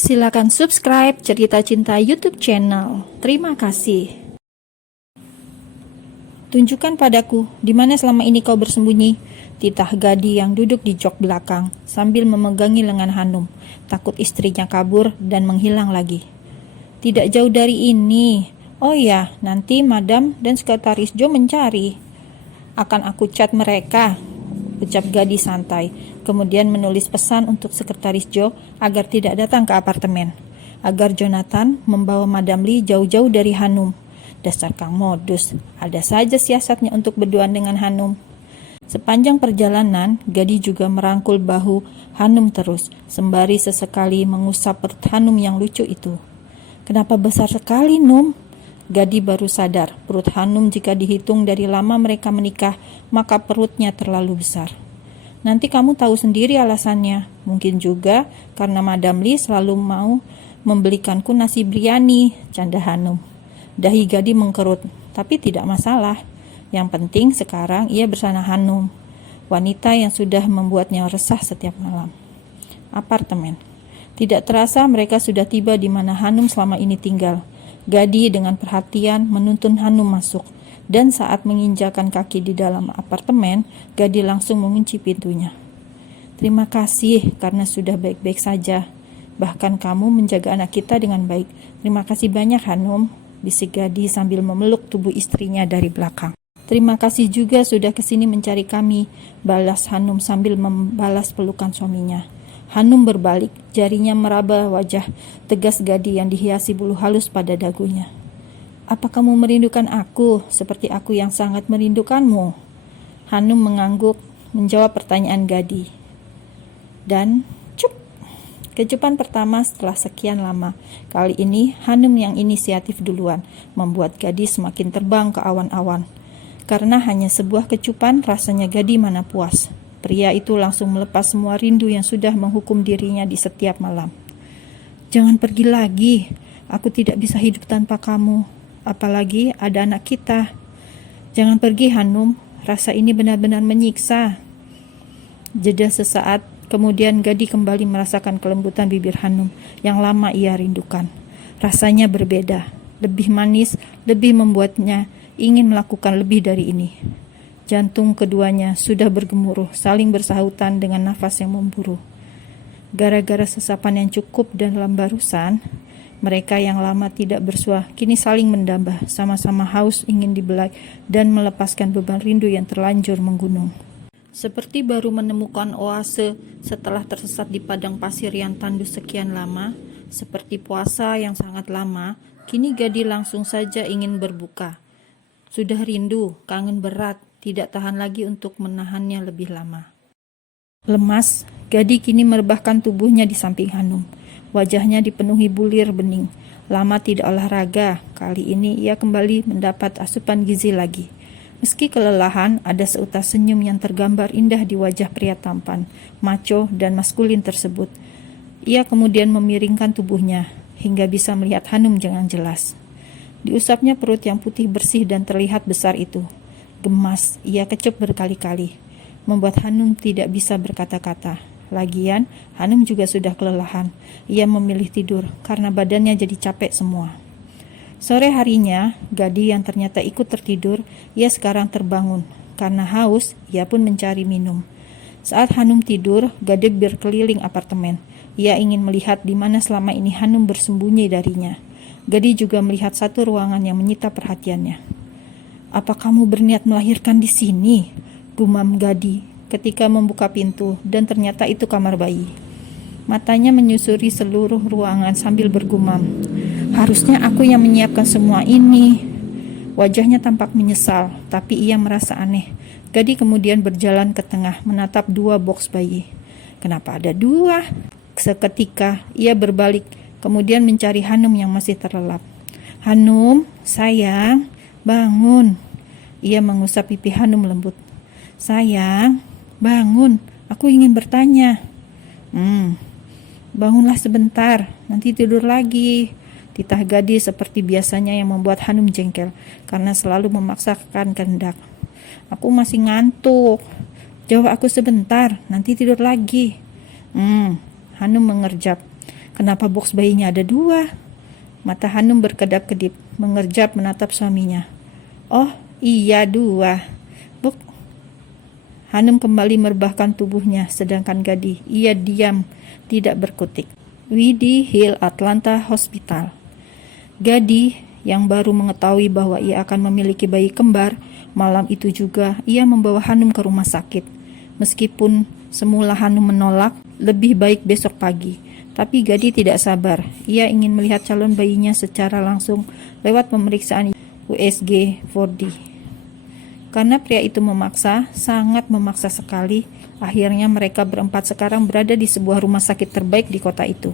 Silakan subscribe Cerita Cinta YouTube channel. Terima kasih. Tunjukkan padaku, di mana selama ini kau bersembunyi? Titah Gadi yang duduk di jok belakang sambil memegangi lengan Hanum, takut istrinya kabur dan menghilang lagi. Tidak jauh dari ini. Oh ya, nanti Madam dan Sekretaris Jo mencari. Akan aku cat mereka, ucap Gadi santai, kemudian menulis pesan untuk Sekretaris Jo agar tidak datang ke apartemen, agar Jonathan membawa Madam Lee jauh-jauh dari Hanum. Dasar Kang Modus, ada saja siasatnya untuk berduaan dengan Hanum. Sepanjang perjalanan, Gadi juga merangkul bahu Hanum terus, sembari sesekali mengusap perut Hanum yang lucu itu. Kenapa besar sekali, Num? Gadi baru sadar, perut Hanum jika dihitung dari lama mereka menikah, maka perutnya terlalu besar. Nanti kamu tahu sendiri alasannya. Mungkin juga karena Madam Lee selalu mau membelikanku nasi biryani, canda Hanum. Dahi Gadi mengkerut, tapi tidak masalah. Yang penting sekarang ia bersama Hanum, wanita yang sudah membuatnya resah setiap malam. Apartemen. Tidak terasa mereka sudah tiba di mana Hanum selama ini tinggal. Gadi dengan perhatian menuntun Hanum masuk, dan saat menginjakan kaki di dalam apartemen, Gadi langsung mengunci pintunya. Terima kasih karena sudah baik-baik saja. Bahkan kamu menjaga anak kita dengan baik. Terima kasih banyak, Hanum, bisik Gadi sambil memeluk tubuh istrinya dari belakang. Terima kasih juga sudah kesini mencari kami, balas Hanum sambil membalas pelukan suaminya. Hanum berbalik, jarinya meraba wajah tegas Gadi yang dihiasi bulu halus pada dagunya. Apa kamu merindukan aku seperti aku yang sangat merindukanmu? Hanum mengangguk menjawab pertanyaan Gadi. Dan cup. Kejutan pertama setelah sekian lama. Kali ini Hanum yang inisiatif duluan, membuat Gadi semakin terbang ke awan-awan. Karena hanya sebuah kecupan, rasanya Gadi mana puas. Pria itu langsung melepas semua rindu yang sudah menghukum dirinya di setiap malam. Jangan pergi lagi, aku tidak bisa hidup tanpa kamu. Apalagi ada anak kita. Jangan pergi, Hanum, rasa ini benar-benar menyiksa. Jeda sesaat, kemudian Gadi kembali merasakan kelembutan bibir Hanum yang lama ia rindukan. Rasanya berbeda, lebih manis, lebih membuatnya ingin melakukan lebih dari ini. Jantung keduanya sudah bergemuruh, saling bersahutan dengan nafas yang memburu. Gara-gara sesapan yang cukup dan dalam barusan, mereka yang lama tidak bersua kini saling mendambah, sama-sama haus ingin dibelai dan melepaskan beban rindu yang terlanjur menggunung. Seperti baru menemukan oase setelah tersesat di padang pasir yang tandus sekian lama, seperti puasa yang sangat lama, kini Gadi langsung saja ingin berbuka. Sudah rindu, kangen berat, tidak tahan lagi untuk menahannya lebih lama. Lemas, Gadi kini merebahkan tubuhnya di samping Hanum. Wajahnya dipenuhi bulir bening. Lama tidak olahraga, kali ini ia kembali mendapat asupan gizi lagi. Meski kelelahan, ada seutas senyum yang tergambar indah di wajah pria tampan, maco dan maskulin tersebut. Ia kemudian memiringkan tubuhnya, hingga bisa melihat Hanum dengan jelas. Diusapnya perut yang putih bersih dan terlihat besar itu. Gemas, ia kecup berkali-kali, membuat Hanum tidak bisa berkata-kata. Lagian, Hanum juga sudah kelelahan. Ia memilih tidur karena badannya jadi capek semua. Sore harinya, Gadi yang ternyata ikut tertidur, ia sekarang terbangun. Karena haus, ia pun mencari minum. Saat Hanum tidur, Gadi berkeliling apartemen. Ia ingin melihat di mana selama ini Hanum bersembunyi darinya. Gadi juga melihat satu ruangan yang menyita perhatiannya. Apa kamu berniat melahirkan di sini? Gumam Gadi ketika membuka pintu dan ternyata itu kamar bayi. Matanya menyusuri seluruh ruangan sambil bergumam. Harusnya aku yang menyiapkan semua ini. Wajahnya tampak menyesal, tapi ia merasa aneh. Gadi kemudian berjalan ke tengah menatap dua box bayi. Kenapa ada dua? Seketika ia berbalik, kemudian mencari Hanum yang masih terlelap. Hanum, sayang, bangun. Ia mengusap pipi Hanum lembut. Sayang, bangun. Aku ingin bertanya. Bangunlah sebentar, nanti tidur lagi. Titah Gadi seperti biasanya yang membuat Hanum jengkel karena selalu memaksakan kehendak. Aku masih ngantuk. Jawab aku sebentar, nanti tidur lagi. Hanum mengerjap. Kenapa box bayinya ada 2? Mata Hanum berkedap-kedip, mengerjap menatap suaminya. Oh, iya 2. Buk. Hanum kembali merebahkan tubuhnya, sedangkan Gaddi, ia diam, tidak berkutik. Widdy Hill Atlanta Hospital. Gaddi yang baru mengetahui bahwa ia akan memiliki bayi kembar, malam itu juga ia membawa Hanum ke rumah sakit. Meskipun semula Hanum menolak, lebih baik besok pagi. Tapi Gaddi tidak sabar. Ia ingin melihat calon bayinya secara langsung lewat pemeriksaan USG 4D. Karena pria itu memaksa, sangat memaksa sekali, akhirnya mereka berempat sekarang berada di sebuah rumah sakit terbaik di kota itu.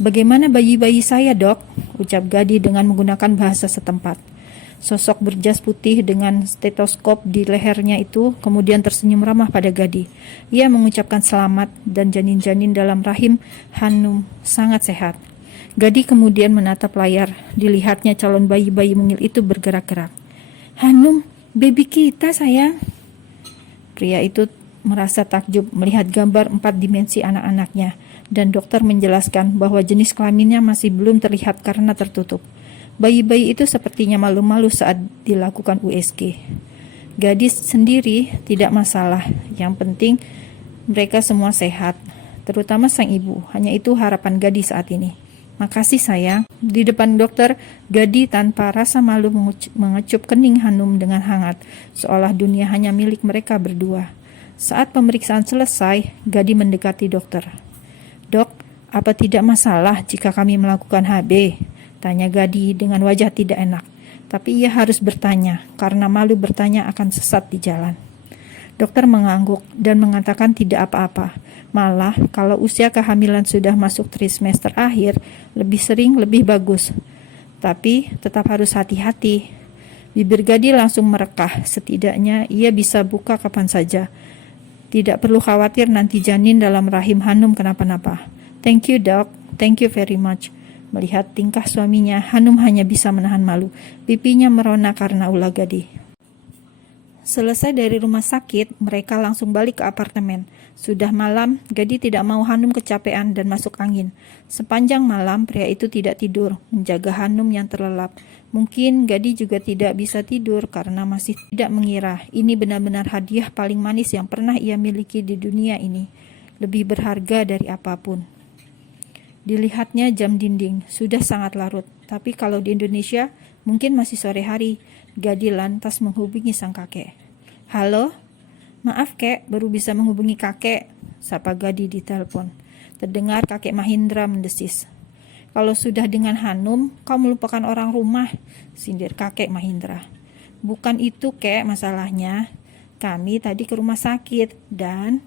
Bagaimana bayi-bayi saya, Dok? Ucap Gaddi dengan menggunakan bahasa setempat. Sosok berjas putih dengan stetoskop di lehernya itu kemudian tersenyum ramah pada Gaddi. Ia mengucapkan selamat dan janin-janin dalam rahim Hanum sangat sehat. Gaddi kemudian menatap layar. Dilihatnya calon bayi-bayi mungil itu bergerak-gerak. Hanum, baby kita sayang. Pria itu merasa takjub melihat gambar 4 dimensi anak-anaknya dan dokter menjelaskan bahwa jenis kelaminnya masih belum terlihat karena tertutup. Bayi-bayi itu sepertinya malu-malu saat dilakukan USG. Gadis sendiri tidak masalah, yang penting mereka semua sehat, terutama sang ibu. Hanya itu harapan Gaddi saat ini. Makasih sayang. Di depan dokter, Gaddi tanpa rasa malu mengecup kening Hanum dengan hangat, seolah dunia hanya milik mereka berdua. Saat pemeriksaan selesai, Gaddi mendekati dokter. Dok, apa tidak masalah jika kami melakukan HB? Tanya Gaddi dengan wajah tidak enak. Tapi ia harus bertanya, karena malu bertanya akan sesat di jalan. Dokter mengangguk dan mengatakan tidak apa-apa. Malah, kalau usia kehamilan sudah masuk trimester akhir, lebih sering lebih bagus. Tapi, tetap harus hati-hati. Bibir Gaddi langsung merekah, setidaknya ia bisa buka kapan saja. Tidak perlu khawatir nanti janin dalam rahim Hanum kenapa-napa. Thank you, Doc. Thank you very much. Melihat tingkah suaminya, Hanum hanya bisa menahan malu. Pipinya merona karena ulah Gaddi. Selesai dari rumah sakit, mereka langsung balik ke apartemen. Sudah malam, Gaddi tidak mau Hanum kecapean dan masuk angin. Sepanjang malam, pria itu tidak tidur, menjaga Hanum yang terlelap. Mungkin Gaddi juga tidak bisa tidur karena masih tidak mengira ini benar-benar hadiah paling manis yang pernah ia miliki di dunia ini. Lebih berharga dari apapun. Dilihatnya jam dinding, sudah sangat larut. Tapi kalau di Indonesia, mungkin masih sore hari. Gaddi lantas menghubungi sang kakek. Halo? Maaf kek, baru bisa menghubungi kakek, sapa Gaddi di telepon. Terdengar kakek Mahindra mendesis. Kalau sudah dengan Hanum, kau melupakan orang rumah, sindir kakek Mahindra. Bukan itu kek masalahnya. Kami tadi ke rumah sakit dan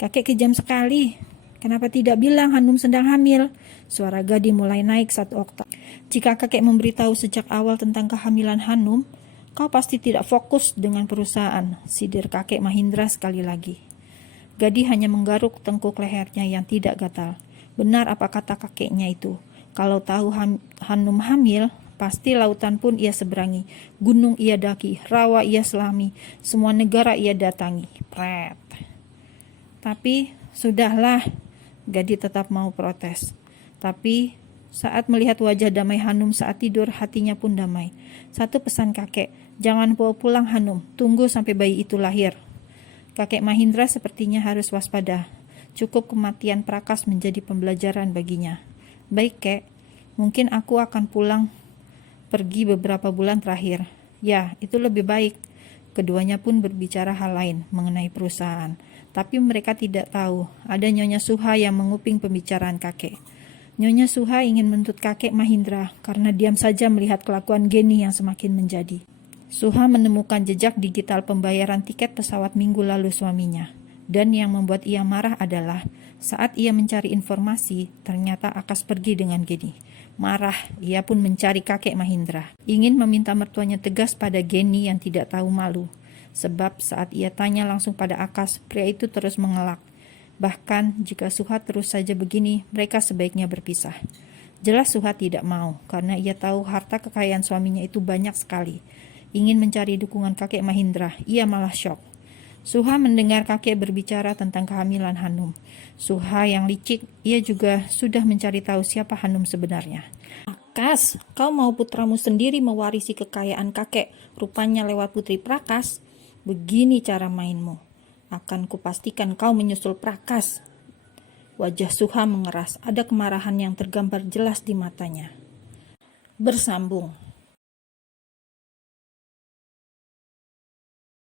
kakek kejam sekali. Kenapa tidak bilang Hanum sedang hamil? Suara Gaddi mulai naik 1 oktav. Jika kakek memberitahu sejak awal tentang kehamilan Hanum, kau pasti tidak fokus dengan perusahaan, sindir kakek Mahindra sekali lagi. Gaddi hanya menggaruk tengkuk lehernya yang tidak gatal. Benar apa kata kakeknya itu. Kalau tahu Hanum hamil, pasti lautan pun ia seberangi. Gunung ia daki, rawa ia selami, semua negara ia datangi. Pret. Tapi, sudahlah. Gaddi tetap mau protes. Tapi saat melihat wajah damai Hanum saat tidur, hatinya pun damai. Satu pesan kakek, jangan bawa pulang Hanum, tunggu sampai bayi itu lahir. Kakek Mahindra sepertinya harus waspada. Cukup kematian Prakas menjadi pembelajaran baginya. Baik kek, mungkin aku akan pulang pergi beberapa bulan terakhir. Ya, itu lebih baik. Keduanya pun berbicara hal lain mengenai perusahaan. Tapi mereka tidak tahu, ada Nyonya Suha yang menguping pembicaraan kakek. Nyonya Suha ingin menuntut kakek Mahindra karena diam saja melihat kelakuan Geni yang semakin menjadi. Suha menemukan jejak digital pembayaran tiket pesawat minggu lalu suaminya. Dan yang membuat ia marah adalah saat ia mencari informasi, ternyata Akas pergi dengan Geni. Marah, ia pun mencari kakek Mahindra. Ingin meminta mertuanya tegas pada Geni yang tidak tahu malu. Sebab saat ia tanya langsung pada Akas, pria itu terus mengelak. Bahkan jika Suha terus saja begini, mereka sebaiknya berpisah. Jelas Suha tidak mau, karena ia tahu harta kekayaan suaminya itu banyak sekali. Ingin mencari dukungan kakek Mahindra, ia malah syok. Suha mendengar kakek berbicara tentang kehamilan Hanum. Suha yang licik, ia juga sudah mencari tahu siapa Hanum sebenarnya. Prakas, kau mau putramu sendiri mewarisi kekayaan kakek, rupanya lewat putri Prakas. Begini cara mainmu. Akan kupastikan kau menyusul Prakas. Wajah Suha mengeras, ada kemarahan yang tergambar jelas di matanya. Bersambung.